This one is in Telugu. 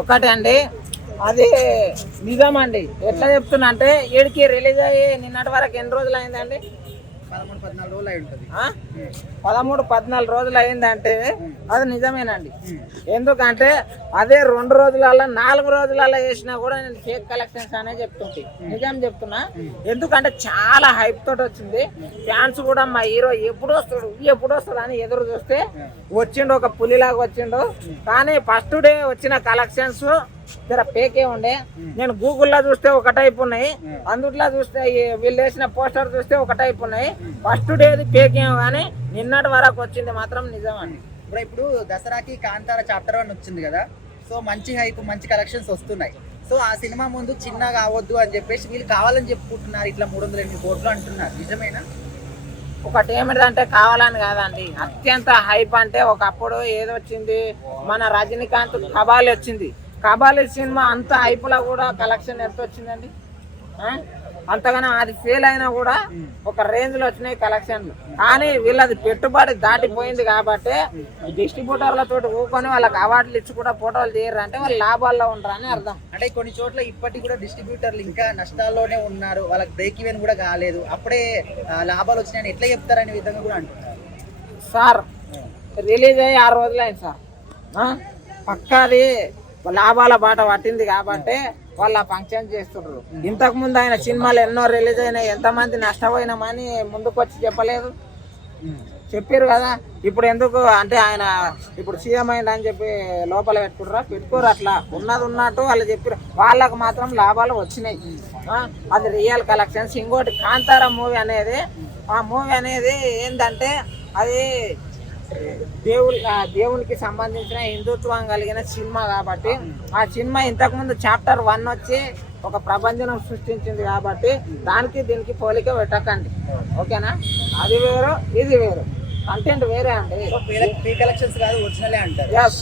ఒకటి అండి, అది నిజం అండి. ఎట్లా చెప్తున్నా అంటే ఏడికి రిలీజ్ అయ్యి నిన్నటి వరకు ఎన్ని రోజులు అయిందండి? 13-14 రోజులు అయి ఉంటుంది. 13-14 రోజులు అయిందంటే అది నిజమేనండి. ఎందుకంటే అదే 2 రోజులలో 4 రోజులలో వేసినా కూడా నేను ఫేక్ కలెక్షన్స్ అనే చెప్తుంది. నిజం చెప్తున్నా. ఎందుకంటే చాలా హైప్ తోటి వచ్చింది. ఫ్యాన్స్ కూడా మా హీరో ఎప్పుడు వస్తాడు అని ఎదురు చూస్తే వచ్చిండు, ఒక పులిలాగా వచ్చిండు. కానీ ఫస్ట్ డే వచ్చిన కలెక్షన్స్ జర పేకే ఉండే. నేను గూగుల్లో చూస్తే ఒక టైప్ ఉన్నాయి, అందుట్లో చూస్తే వీళ్ళు వేసిన పోస్టర్ చూస్తే ఒక టైప్ ఉన్నాయి. ఫస్ట్ డేది పేకే కానీ నిన్నటి వరకు వచ్చింది మాత్రం నిజం అండి. ఇప్పుడు దసరాకి కాంతార చాప్టర్ 1 వచ్చింది కదా, సో మంచి హైప్, మంచి కలెక్షన్స్ వస్తున్నాయి. సో ఆ సినిమా ముందు చిన్న కావద్దు అని చెప్పేసి వీళ్ళు కావాలని చెప్పుకుంటున్నారు, ఇట్లా 308 కోట్లు అంటున్నారు. నిజమేనా? ఒకటి ఏమిటంటే కావాలని కాదండి, అత్యంత హైప్ అంటే ఒకప్పుడు ఏదొచ్చింది, మన రజనీకాంత్ కబాలి వచ్చింది. కబాలి సినిమా అంత హైప్లో కూడా కలెక్షన్ ఎంత వచ్చిందండి? అంతగానో అది ఫెయిల్ అయినా కూడా ఒక రేంజ్లో వచ్చినాయి కలెక్షన్లు. కానీ వీళ్ళది పెట్టుబడి దాటిపోయింది కాబట్టి డిస్ట్రిబ్యూటర్లతో ఊకొని వాళ్ళకి అవార్డులు ఇచ్చి కూడా ఫోటోలు చేయరు అంటే వాళ్ళు లాభాల్లో ఉంటారు అని అర్థం. అంటే కొన్ని చోట్ల ఇప్పటికి కూడా డిస్ట్రిబ్యూటర్లు ఇంకా నష్టాల్లోనే ఉన్నారు, వాళ్ళకి బ్రేక్ ఈవెన్ కూడా కాలేదు, అప్పుడే లాభాలు వచ్చినాయని ఎట్లా చెప్తారనే విధంగా కూడా అంటున్నారు. సార్ రిలీజ్ అయ్యి 6 రోజులు అయింది సార్, పక్కాది లాభాల బాట పట్టింది కాబట్టి వాళ్ళు ఆ ఫంక్షన్ చేస్తున్నారు. ఇంతకు ముందు ఆయన సినిమాలు ఎన్నో రిలీజ్ అయినాయి, ఎంతమంది నష్టపోయినామని ముందుకు వచ్చి చెప్పలేదు, చెప్పారు కదా. ఇప్పుడు ఎందుకు అంటే ఆయన ఇప్పుడు సీఎం అయిందని చెప్పి లోపల పెట్టుకోరు, అట్లా ఉన్నది ఉన్నట్టు వాళ్ళు చెప్పారు. వాళ్ళకు మాత్రం లాభాలు వచ్చినాయి, అది రియల్ కలెక్షన్స్. ఇంకోటి కాంతార మూవీ అనేది, ఆ మూవీ అనేది ఏంటంటే అది దేవునికి సంబంధించిన హిందుత్వం కలిగిన సినిమా కాబట్టి ఆ సినిమా ఇంతకుముందు చాప్టర్ 1 వచ్చి ఒక ప్రపంచం సృష్టించింది కాబట్టి దానికి దీనికి పోలిక పెట్టకండి, ఓకేనా? అది వేరు ఇది వేరు, కంటెంట్ వేరే అండి. కలెక్షన్స్ కాదు, ఒరిజినలే అంటారు. ఎస్.